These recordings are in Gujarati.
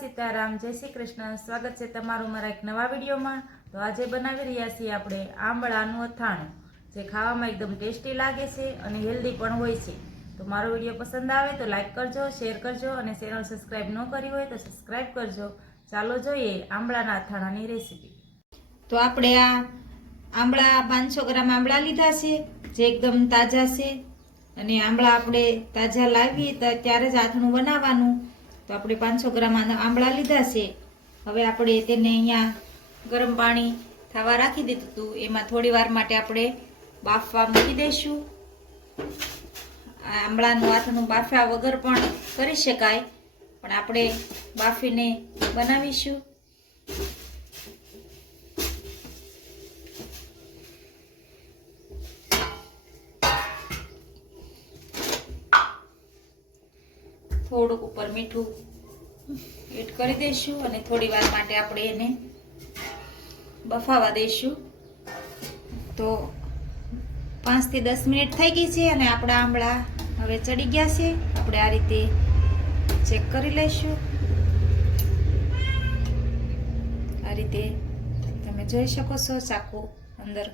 सीताराम जय श्री कृष्ण। स्वागत है तमारू मारा एक नवा विडियो में। तो आज बनावी रह्या छीए आपणे आंबळानुं अथाणुं, जे खावामां एकदम टेस्टी लागे छे अने हेल्दी पण होय छे। तो मारो विडियो पसंद आवे तो लाइक करजो, शेर करजो अने चेनल सब्सक्राइब न करी होय तो सब्सक्राइब करजो। चालो जोईए आंबळाना अथाणानी रेसिपी। तो आपणे आ आंबळा 500 ग्राम आंबळा लीधा छे, जे एकदम ताजा छे अने आंबळा आपणे ताजा लावीए त्यारे ज आथणुं बनाववानुं। तो આપણે 500 ગ્રામ આંબળા લીધા છે। હવે આપણે તેને અહીંયા ગરમ પાણી થવા રાખી દીધું હતું, એમાં થોડી વાર માટે આપણે બાફવા મૂકી દઈશું। આંબળાનું આથણું બાફ્યા વગર પણ કરી શકાય, પણ આપણે બાફીને બનાવીશું। થોડુંક ઉપર મીઠું એડ કરી દઈશું અને થોડી વાર માટે આપણે એને બફાવા દઈશું। તો 5 થી 10 મિનિટ થઈ ગઈ છે અને આપણા આંબળા હવે ચડી ગયા છે। આપણે આ રીતે ચેક કરી લઈશું। આ રીતે તમે જોઈ શકો છો, ચાકુ અંદર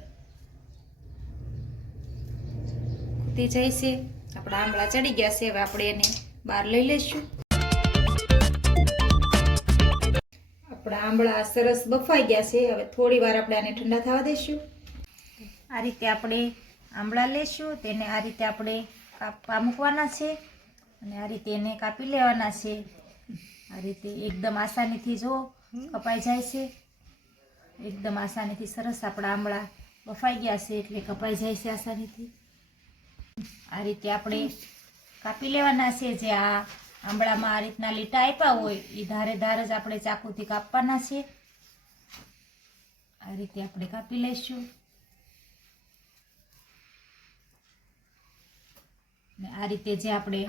ખૂટી જાય છે। આપણા આંબળા ચડી ગયા છે। હવે આપણે એને બહાર લઈ લઈશું। આપણા આંબળા સરસ બફાઈ ગયા છે। હવે થોડી વાર આપણે આને ઠંડા થવા દઈશું। આ રીતે આપણે આંબળા લેશું, તેને આ રીતે આપણે કાપવા મૂકવાના છે અને આ રીતે એને કાપી લેવાના છે। આ રીતે એકદમ આસાનીથી જો કપાઈ જાય છે, એકદમ આસાનીથી સરસ આપણા આંબળા બફાઈ ગયા છે એટલે કપાઈ જાય છે આસાનીથી। આ રીતે આપણે કાપી લેવાના છે। જે આ આંબળામાં આ રીતના લીટા આપ્યા હોય એ ધારે ધાર જ આપણે ચાકુથી કાપવાના છે। આ રીતે આપણે કાપી લઈશું ને આ રીતે જે આપણે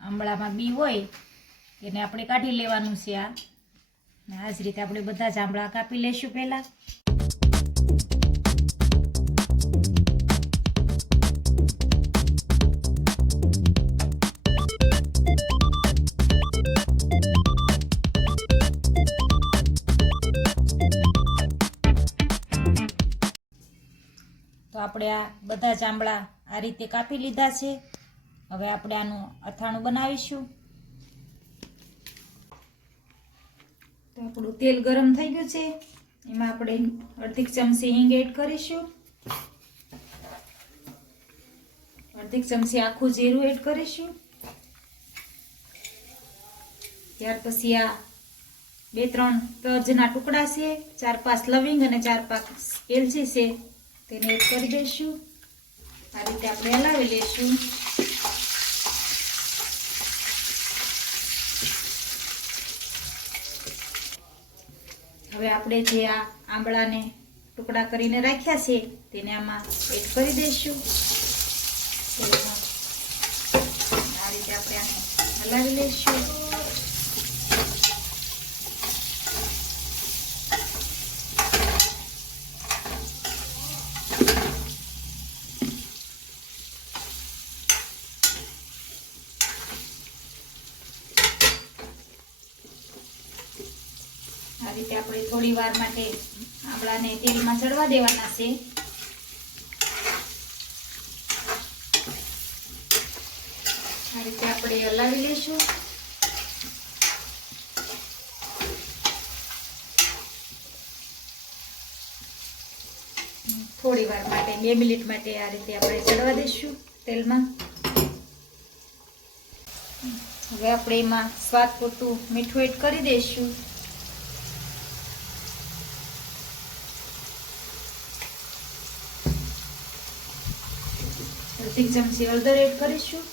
આંબળામાં બી હોય તેને આપણે કાઢી લેવાનું છે। આ જ રીતે આપણે બધા જ આંબળા કાપી લઈશું પહેલા। तो આપણે આ બધા જ આંબળા આ રીતે કાપી લીધા છે। હવે આપણે આનું અથાણું બનાવીશું। તો આપણું તેલ ગરમ થઈ ગયું છે, એમાં આપણે અડધી ચમચી હિંગ એડ કરીશું, અડધી ચમચી આખું જીરું એડ કરીશું। ત્યાર પછી આ 2-3 તજના ટુકડા છે, 4-5 લવિંગ અને 4-5 એલચી છે, તેને એડ કરી દઈશું। આ રીતે આપણે હલાવી લઈશું। હવે આપણે જે આ આંબળાને ટુકડા કરીને રાખ્યા છે તેને આમાં એડ કરી દઈશું। આ રીતે આપણે આને હલાવી લઈશું। આ રીતે આપણે થોડી વાર માટે આંબળાને તેલમાં ચડવા દેવાના છે। આ રીતે આપણે હલાવી લઈશું। થોડી વાર માટે 2 મિનિટ માટે આ રીતે આપણે ચડવા દઈશું તેલમાં। હવે આપણે એમાં સ્વાદ પૂરતું મીઠું એડ કરી દઈશું। અડધી ચમચી હળદર એડ કરીશું।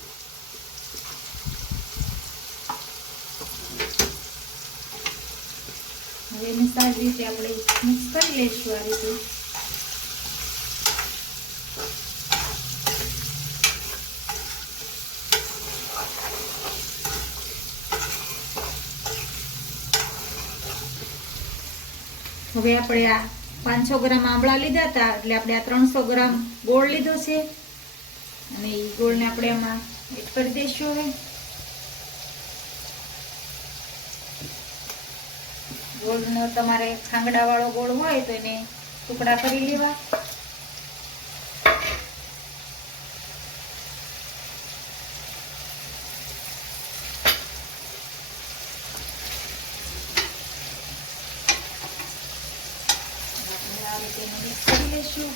હવે એને સારી રીતે આપણે મિક્સ કરી લઈશું। આ રીતે હવે આપણે આ 500 ગ્રામ આંબળા લીધા હતા એટલે આપણે આ 300 ગ્રામ ગોળ લીધો છે અને એ ગોળને આપણે આમાં એડ કરી દઈશું। હવે ગોળનો તમારે ખાંગડાવાળો ગોળ હોય તો એને ટુકડા કરી લેવા. આ રીતે મિક્સ કરી લઈશું.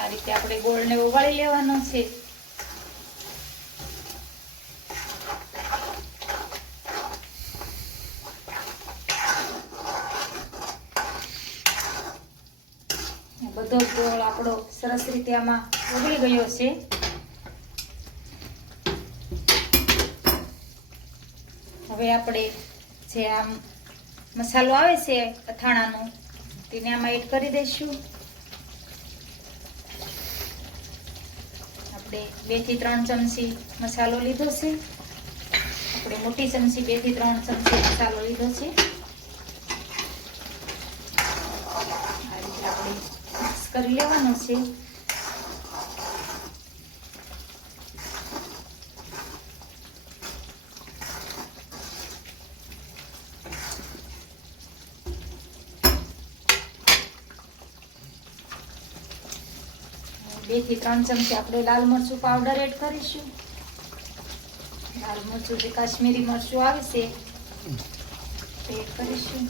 આ રીતે આપણે ગોળને ઉગાળી લેવાનો છે. બધો ગોળ આપણો સરસ રીતે આમાં ઉગળી ગયો છે. હવે આપણે જે આમ મસાલો આવે છે અથાણાનો તેને આમાં એડ કરી દઈશું. આપણે 2 થી 3 ચમચી મસાલો લીધો છે. આપણે મોટી ચમચી 2 થી 3 ચમચી મસાલો લીધો છે. આ રીતે આપણે મિક્સ કરી લેવાનો છે. બે થી 3 ચમચી આપણે લાલ મરચું પાવડર એડ કરીશું. લાલ મરચું જે કાશ્મીરી મરચું આવે છે તે એડ કરીશું.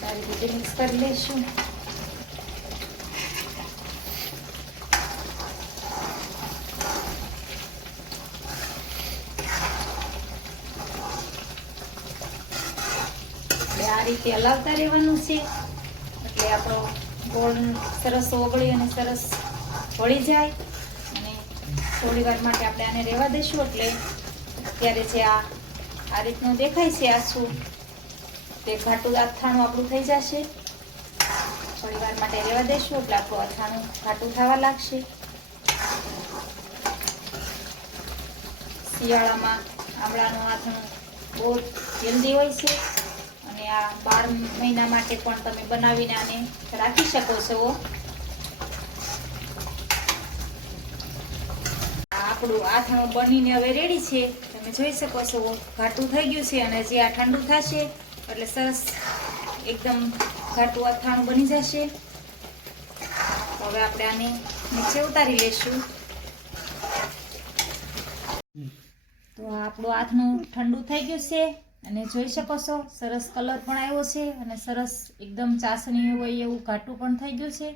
સારી રીતે મિક્સ કરી લઈશું. આ રીતે હલાવતા રહેવાનું છે એટલે આપણો ગોળ સરસ ઓગળી અને સરસ વળી જાય. અને થોડી વાર માટે આપણે આને રહેવા દઈશું. એટલે અત્યારે જે આ રીતનું દેખાય છે આછું તે ઘાટું અથાણું આપણું થઈ જશે. થોડી વાર માટે રહેવા દઈશું એટલે આપણું અથાણું ઘાટું થવા લાગશે. શિયાળામાં આમળાનું અથાણું બહુ હેલ્ધી હોય છે અને આ 12 મહિના માટે પણ તમે બનાવીને આને રાખી શકો છો. આપણું અથાણું બનીને હવે રેડી છે. તમે જોઈ શકો છો ઘાટું થઈ ગયું છે અને જે આ ઠંડુ થશે એટલે સરસ એકદમ ઘાટું અથાણું બની જશે. હવે આપણે આને નીચે ઉતારી લઈશું. તો આપણું અથાણું ઠંડુ થઈ ગયું છે અને જોઈ શકો છો સરસ કલર પણ આવ્યો છે અને સરસ એકદમ ચાસણી હોય એવું ઘાટું પણ થઈ ગયું છે.